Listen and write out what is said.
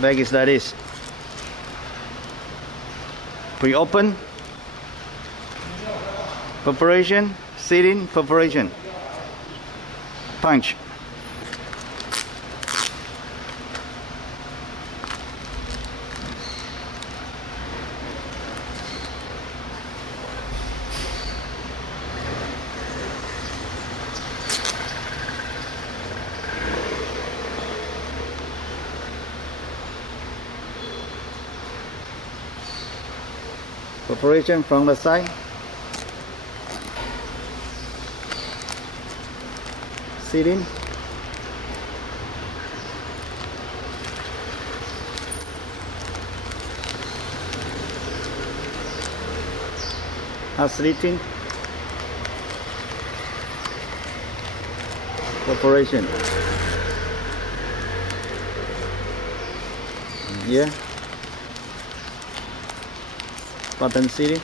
Bag is like this. Pre-open, perforation, sealing, perforation, punch. Perforation from the side, sealing, slitting, perforation. Yeah. Button sealing.